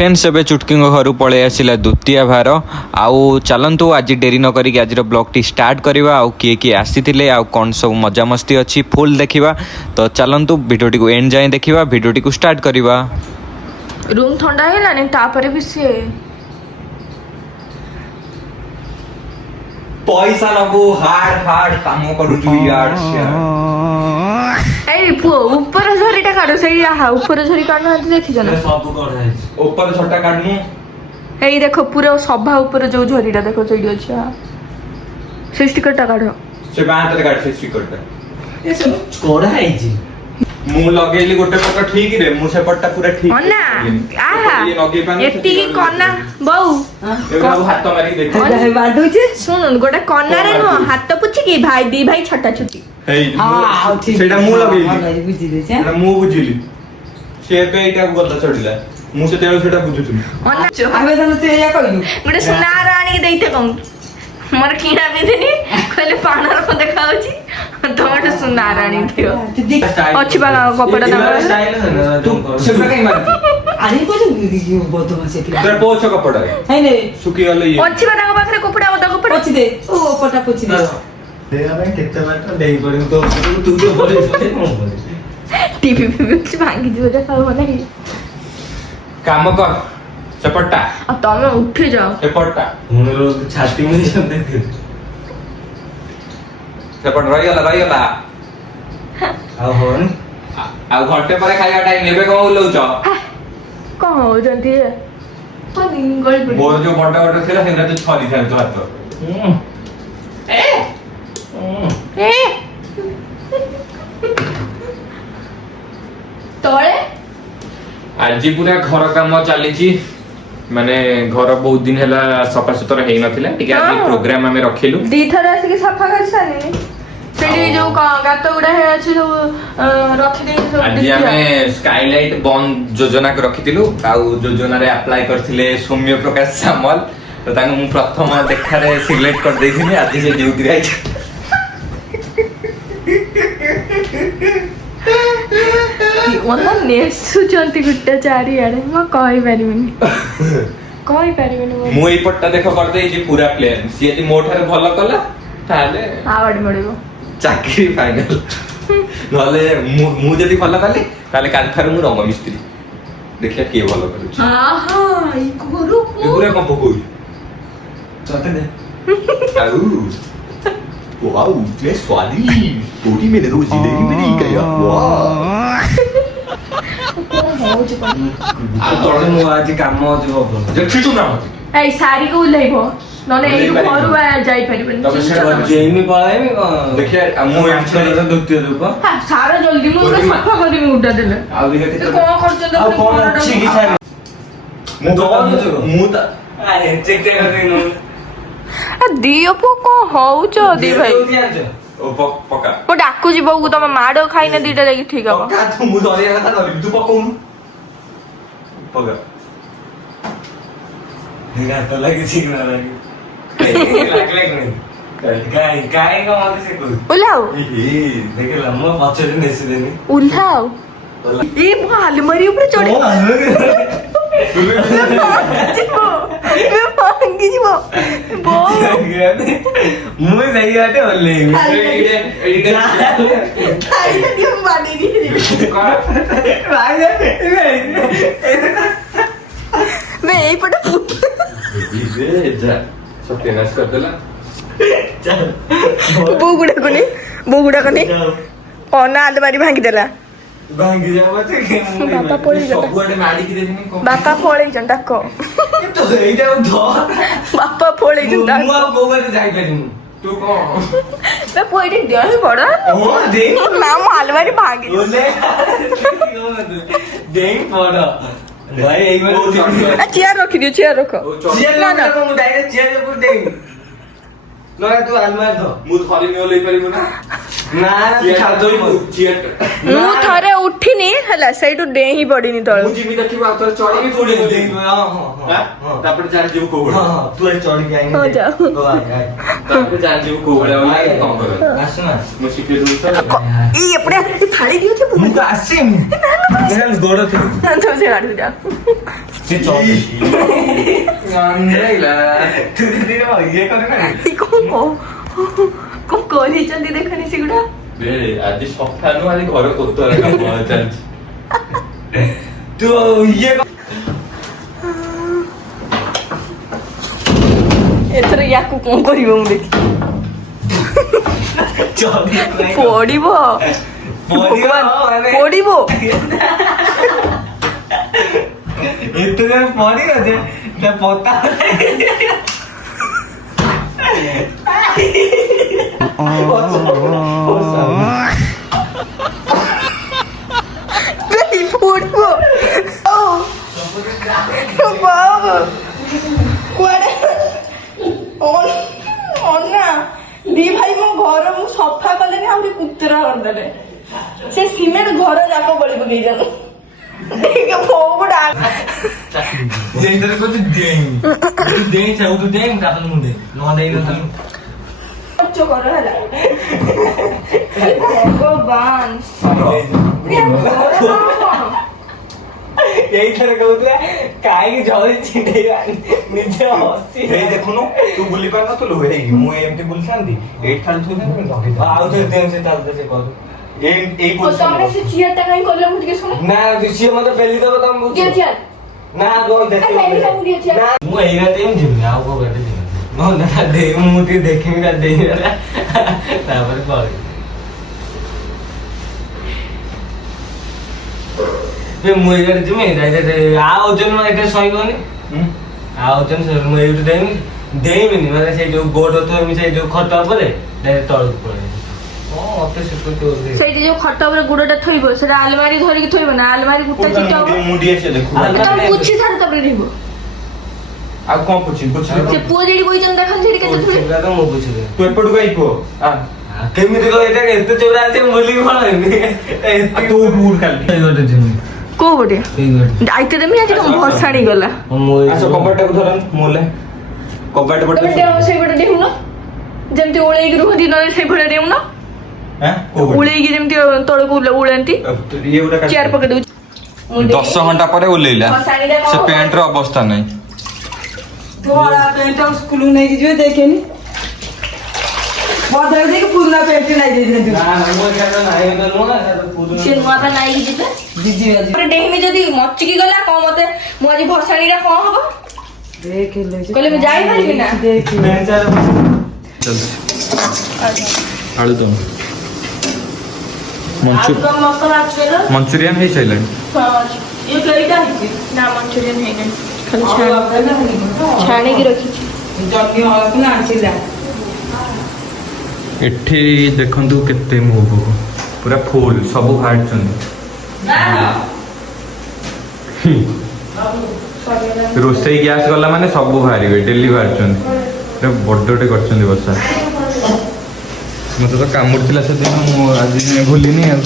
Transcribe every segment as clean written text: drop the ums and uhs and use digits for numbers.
Friends एबे चुटकी घर पलि आसला द्वितीय भार आउ चलतु आज डेरी न करी आज ब्लॉग टी स्टार्ट करवा आउ किए किए आसी आउ कौन सब मजा मस्ती अच्छी फुल देखा तो चलतु भिडियोटी को एंड जाए देखा भिडियोटी को स्टार्ट करवा। रूम ठंडा है तापर भी सी पैसा नबु हार्ड हार्ड काम करू यार ए पुओ ऊपर झरीटा काढो सही आहा ऊपर झरी काढना देखि जना सब कर है ऊपर छोटा काढनु ए देखो पूरा सभा ऊपर जो झरीटा देखो सही अछि आ से स्टिकरटा काढो से बांध रे काढ से स्टिकरटा ये सब कोड़ा है जी मु लगेली गोटे पट ठीक रे मु से पट्टा पूरा ठीक अन्ना आहा एटी कन्ना बौ एगो हाथ मारी देखो है बाडू जे सुन गोटे कन्ना रे नो हाथ पुछि की भाई दी भाई छटा छुटी हां ठीक सेटा मु लगेली बुझी दे छे सेटा मु बुझिली से पे एटा गल्ला चढिला मु से तेल सेटा बुझुथुनी अन्ना आबे तने ते या कहलु गोटे सुना रानी के देइते कहूं मोर किना बिदिनी कहले पाणर को देखाउची तो गोटे सुना रानी दियो अछि बाला कपड़ा ना स्टाइल है तू से कहीं मार आनी को जो बदमा से तेरे पोछो कपड़ा है है ने सुखी गले ये अछि बाला पाखरे कपड़ा ओदा कपड़ा पोछि दे ओ पटा पोछि दे देगा भाई कितना बार देई पड़ी तो तू जो बोले बोले कौन बोले टीवी पे भांगी दियो देखाओ नहीं काम कर सेपट्टा आ तमे उठी जाओ सेपट्टा उन्होंने छाती में जब देखे सेपट रही गला आओ हो ने आ घंटे पर खाଇବା टाइम एबे को लउछ कौन हो जंती है पानी गल पड़ी मोर जो बड़ा बड़ा थिला सेना तो छली था तो हाथ ए तोळे आज पूरा घर काम चली माने घर बहुत दिन हैला सफा सुतरा हेई नथिला ठीक आज प्रोग्राम हमें रखिलु दी थर आसी के सफा कर सानी सेडी जो गात गुडा है अछि जो रखि दे सब आज हमें स्काईलाइट बंद योजना के रखितिलु आ योजना रे अप्लाई करथिले सौम्य प्रकाश सामल तो तांग मु प्रथम देखा रे सिलेक्ट कर देथिनी आज से ड्यूटी रे ओना नेसु चंती गुट्टा चारी आड़े म कहि परिबिनी कहि परिबिनी मु एई पट्टा देखो कर दे जे पूरा प्लेन सी यदि मोठारे भलो कला ताले आवाड मडिबो चाकरी फाइनल नले मु जदी भलो कली ताले काल थारे मु रंग मिस्त्री देखिया के भलो करू आहा ई गुरु ए पूरा कम पकोई चलते दे आऊ वाओ इतने स्वादिष्ट पूरी मैंने रोज जिलेबी में नहीं खाया वाह हो जे आ तोड़े मु आज काम जो हो देखि तू ना मत ए सारी को उलेइबो नने ए घरु जाई परिबिनी तब से जेमी पळाई में देखिया मु आजकल तो द्वितीय रूप हां सारा जल्दी मु सफा करी मु उडा देले आ भी के तो कोन करछ आ कौन अच्छी की सारी मु तो आ चेक कर नु आ दियो पो को होउचो दी भाई ओ पका मो डाकू जी बहू तम माडो खाइना दीटा जाकी ठीक हबो पका तू मु धरिया कथा धरि तू पकोनु पका हेगा तो लगे ठीक ना लगे लागले नहीं गाय गाय का मत से कोई उलाओ ए देखे लम्मा पछरे नेसी देनी उलाओ ए मो अलमारी ऊपर चढ़ी मैं मांगी जीवो बो मुझे नहीं आते बोले खाई ना दियो बाडी दी मैं यही पटा इसे जा सब तेनास कर देला बोगुड़ा कोनी ओना अलमारी भांगी देला भांगी जा मत बापा पळी गला सबुआडे माडी की देनी को बापा पळी जंटा को तो एटा धर बापा पळी जंटा मु आ गोबर जाई परिमु तू को मैं पोइटे दियो ही बड़ा ओ दे नाम अलमारी भागी बोले देख पड़ा भाई एक बार चेयर रखी दियो चेयर रखो चेयर ना ना मु डायरेक्ट चेयर ऊपर दे लगा तू अलमारी धो मु थरी में ले परिमु ना ना चेयर दो चेयर मु थरे उठ ଉଠିନି ହେଲା ସେଇଠୁ ଡେଇଁ ପଡିନି ତଳୁ ମୁଁ ଯିବି ଦେଖିବୁ ଆଉ ତୋର ଚଢିବି କୋଉଠି ତାପରେ ଜାଣିଯିବୁ କୋଉ ଭଳିଆ ତୁ ଏଠି ଚଢିକି ଆଇନି ହଉ ଯାଅ। ତାପରେ ଜାଣିଯିବୁ କୋଉ ଭଳିଆ କଣ କରିବ ଆସୁନା ମୁଁ ଶିଖେଇ ଦଉଛି ଏଇ ଏପଟେ ଥାଳି ଦିଅ ଯେ ମୁଁ ତ ଆସିନି ଗୋଡ ତମେ ସେ ଗାଡିକୁ ଯାଅ ସେ ଚଢି ଅନେଇଲା ତୁ ଇଏ କରେ ନା କଣ କରିଛନ୍ତି ଦେଖନି ସେଗୁଡା ଆଜି ସଫା ନୁହଁ ଆଜି ଘର କୋତରା କାମ ଚାଲିଛି ତୁ ଇଏ ଏଥର ୟାକୁ କଣ କରିବ ମୁଁ ଦେଖି ପଡିବ ପଡିବ ଏତେ ଦିନ ପଡିବ ଯେ ପତା ପଡିବ କୁଆଡେ ଅନା ଦି ଭାଇ ମୋ ଘର ମୁଁ ସଫା କଲେନି ଆହୁରି କୁତୁରା କରିଦେଲେ ସେ ସିମେଣ୍ଟ ଘର ଯାକ ବଳି ପକେଇଛନ୍ତି ଯେଇଟାରେ କହୁଛି ଡେଇଁ ତୁ ଡେଇଁ ଚାଉ ତୁ ଡେଇଁ ତାପରେ ମୁଁ ଡେଇଁ ନ ଡେଇଁ ନଥାନ୍ତି କର ହେଲା ଭଗବାନ ଏଇଥରେ କହୁଥିଲା କାହିଁକି ଜଳି ଛିଣ୍ଡେଇବା ନିଜେ ହସି ଏଇ ଦେଖୁନୁ ତୁ ବୁଲି ପାରୁନଥିଲୁ ହେଇ ମୁଁ ଏମିତି ବୁଲିଥାନ୍ତି ଏଇଠି ଖାଲି ଥୋଇଥାନ୍ତି ଆଉ ଥରେ ଦେନ୍ ସେ ଚାଲତେ ସେ କରୁ ଏଇ ତମେ ସେ ଚିଆର ଟା କାଇଁ କଲ ମୁଁ ଟିକେ ଶୁଣ ନା ସିଏ ମତେ ପେଲି ଦେବ ତମେ ବୁଝ ଚିଆର ନା ତୁ ଦେଖିବ ମୁଁ ଏଇ ରାତି ହିଁ ଯିବି ଆଉ କୋଉ ବାଟେ ଯିବି ମୁଁ ନା ଦେଇ ମୁଁ ଟିକେ ଦେଖିବି ତା ଦେଇ ତାପରେ କହିବି ମୁଁ ଏଇଟା ଯିମି ଆଉ ଓଜନ ଏତେ ସହିବନି ଆଉ ଓଜନ ସହିବ ମୁଁ ଏଇଠୁ ଡେଇମିନି ମାନେ ସେଇ ଯୋଉ ଗୋଡ ଥୋଇମି ସେଇ ଯୋଉ ଖଟ ଉପରେ ତଳକୁ ପଳେଇବି ମତେ ସେଇଠି ଯୋଉ ଖଟ ଉପରେ ଗୁଡଟା ଥୋଇବ ସେଟା ଆଲମାରି ଧରିକି ଥୋଇବ ନା ଆଲମାରି ଗୁଟା ଚିଟା ହବ ତମେ ପୁଛି ସାର ତାପରେ ରହିବ ଆଉ କଣ ପୁଛି ସେ ପୁଅ ଯେଠି ବଇଛନ୍ତି ଦେଖନ୍ତି ସେଠି କେତେ ଥୋଇବେ ସେଟା ତ ମୁଁ ପୁଛିବି ତୁ ଏପଟକୁ ଆଇ ପୁଅ କେମିତି କହ ଏଇଟା ଏତେ ଚଉଡ଼ା ଅଛି ବୁଲିକି ଭଲ ତୁ ବୁଡ ଖାଲି ଗୋଟେ ଯିମି କୋଉ ଗୋଟେ ଦାୟିତ୍ୱ ଦେମି ଆଜି ତମ ଭସାଣି ଗଲା ଆସ କବାଟଟାକୁ ଧର ମୋଲେ କବାଟ ପଟେ ତମେ ସେଇପଟେ ଡେଉଁନ ଯେମିତି ଓଳେଇକି ରୁହନ୍ତି ନହେଲେ ସେଇଭଳିଆ ଡେଉଁନ ଉଳେଇକି ଯେମିତି ତଳକୁ ଉଳାନ୍ତି ଚେୟାର ପକେଇ ଦଉଛି 10 ଘଣ୍ଟା ପରେ ଓହ୍ଲେଇଲା ସେ ପ୍ୟାଣ୍ଟର ଅବସ୍ଥା ନାହିଁ ଧଳା ପ୍ୟାଣ୍ଟ ସ୍କୁଲ ନେଇକି ଯିବେ ଦେଖେନି ବଦଳ ଦେଇକି ପୁରୁଣା ପ୍ୟାଣ୍ଟ ନାଇ ଦେଇଛନ୍ତି ସେ ନୂଆ ଟା ନାଇକି ଯିବେ ଜିଜି ଡେହିମି ଯଦି ମଚିକି ଗଲା କଣ ମତେ ମୁଁ ଆଜି ଭସାଣିଟା କଣ ହବ କହିଲେ ମୁଁ ଯାଇପାରିବି ନା ଆଳୁଦମ ମଞ୍ଚୁରିଆନ ହେଇସାରିଲାଣି ନା ମଞ୍ଚୁରିଆନ ହେଇନାହିଁ ଖାଲି ଛାଣିକି ରଖିଛି ଏଠି ଦେଖନ୍ତୁ କେତେ ମୁଗ ପୁରା ଫୁଲ ସବୁ ବାହାରିଛନ୍ତି ରୋଷେଇ ଗ୍ୟାସ୍ ଗଲା ମାନେ ସବୁ ବାହାରିବେ ଡେଲି ବାହାରିଛନ୍ତି ବଡ଼ଟେ କରିଛନ୍ତି ବର୍ଷା ମତେ ତ କାମୁଡ଼ିଥିଲା ସେଦିନ ମୁଁ ଆଜି ଭୁଲିନି ଆଉ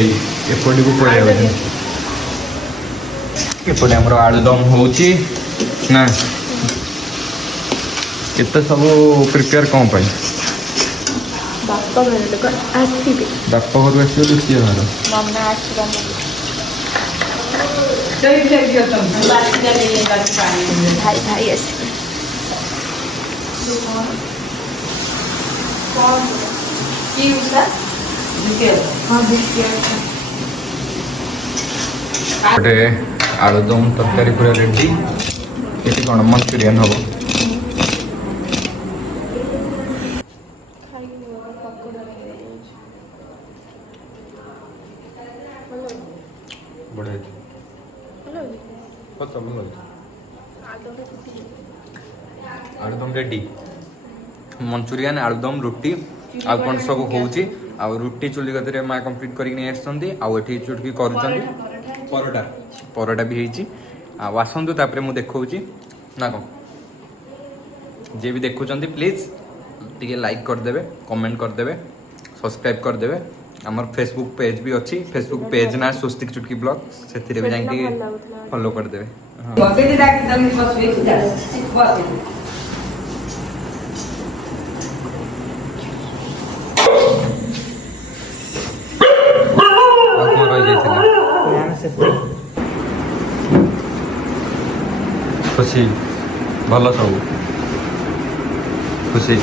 ଏଇ ଏପଟକୁ ପଳେଇ ଯାଉଛି ଏପଟେ ଆମର ଆଳୁଦମ ହଉଛି ନା କେତେ ସବୁ ପ୍ରିପେୟାର କ'ଣ ପାଇଁ ବାପ ଘର ଲୋକ ଆସିବେ ବାପ ଘରୁ ଆସିବ ଦ୍ୱିତୀୟ ଘର ମାମା ଆସିବା ଭାଇ ଭାଇ ଆସିବେ ଗୋଟେ ଆଳୁଦମ ତରକାରୀ ପୁରା ରେଡି ଏଠି କ'ଣ ମଞ୍ଚୁରିଆନ ହବ आलुदम रेडी मंचूरियन आलुदम रुटी आ कौन सब होउची आ रुटी चुली गदरे मा कंप्लीट करिक नै आछथंती आ एठी चुटकी करूचंती परोटा परोटा भी हेची आ वासंतु तापरे मु देखौची ना को जे भी देखुचंती प्लीज टिके लाइक कर देबे कमेंट कर देबे सब्सक्राइब कर देबे हमर फेसबुक पेज भी अछि फेसबुक पेज ना स्वस्तिक चुटकी ब्लॉग सेथिरे भी जाके फॉलो कर देबे बके दे डाक दम बस वेच जा बस आत्मा रह जाइथिला खुशी भल सब खुशी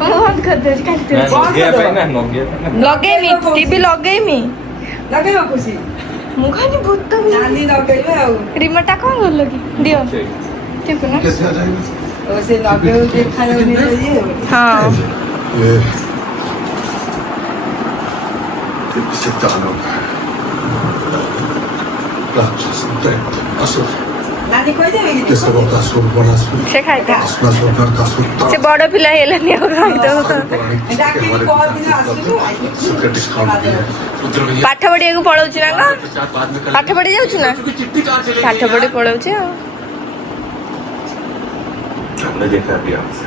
बंद कर दे काट दे लगेमी टीवी लगेमी लगे खुशी मुखानी भूत नानी लगे आउ रिमोट टा कौन कर लगी दियो ठीक है ना ओ से लगे देखा नहीं ये हाँ Sitten on lapsesta asut. नानी कोई दे Kestä volta sun paras. से खाइता Asma sun kasvuttaa. से बड़ पिला हेलनी हो खाइता डाकी को दिन आसु Suka discount दिए. पाठ पढ़िया को पढ़ाउछि ना पाठ पढ़ि जाउछु ना पाठ पढ़ि पढ़ाउछि हमने देखा भी आपसे.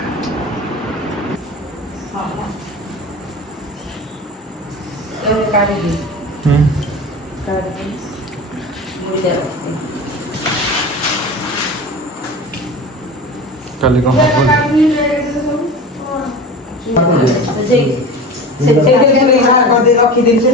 तो काट दी काट दी मुड़ी दे काली को रखी दिन से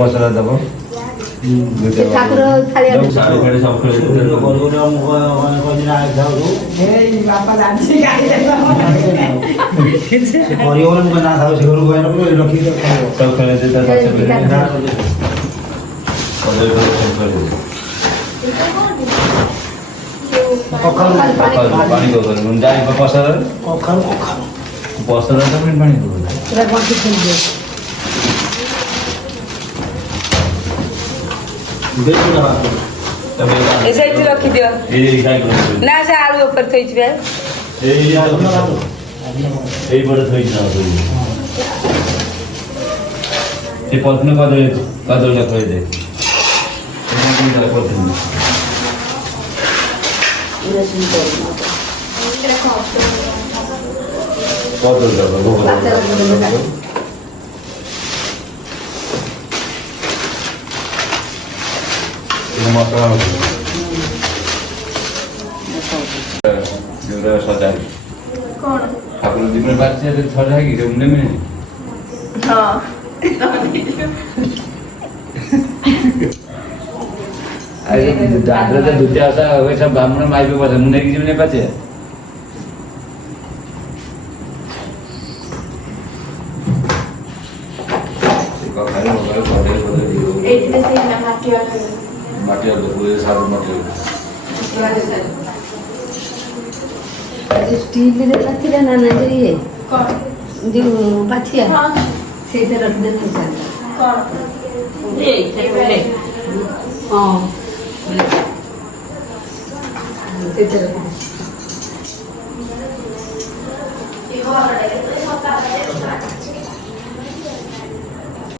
मसला दब ଠାକୁର ଥାଳିଆ बापा जानी गाड़ी सब खेले पानी जाने पसर पसर पानी ऐसे ही रखी दियो ना से आलू ऊपर थई छबे এই বড় থই না এই পত্ন কদলটা করে দে সজাই कौन ঠাকুর দিনের বাচ্চা ছড়া কি রুমনে মেনে हाँ আরে দাদরা দুতে আসা ওই সব ব্রাহ্মণ মাইবে কথা মনে কি জীবনে পাচ্ছে এইটা সেই না হাতি আছে মাটি আর পুরো সাদা মাটি ଷ୍ଟିଲରେ ପାଚିଲା ନା ନା ଇଏ कौन ଯୋଉ ପାଛିଆ हाँ ସେଇଟା ରଖିଦେଲେ ହେଇଥାନ୍ତା कौन ये ହଁ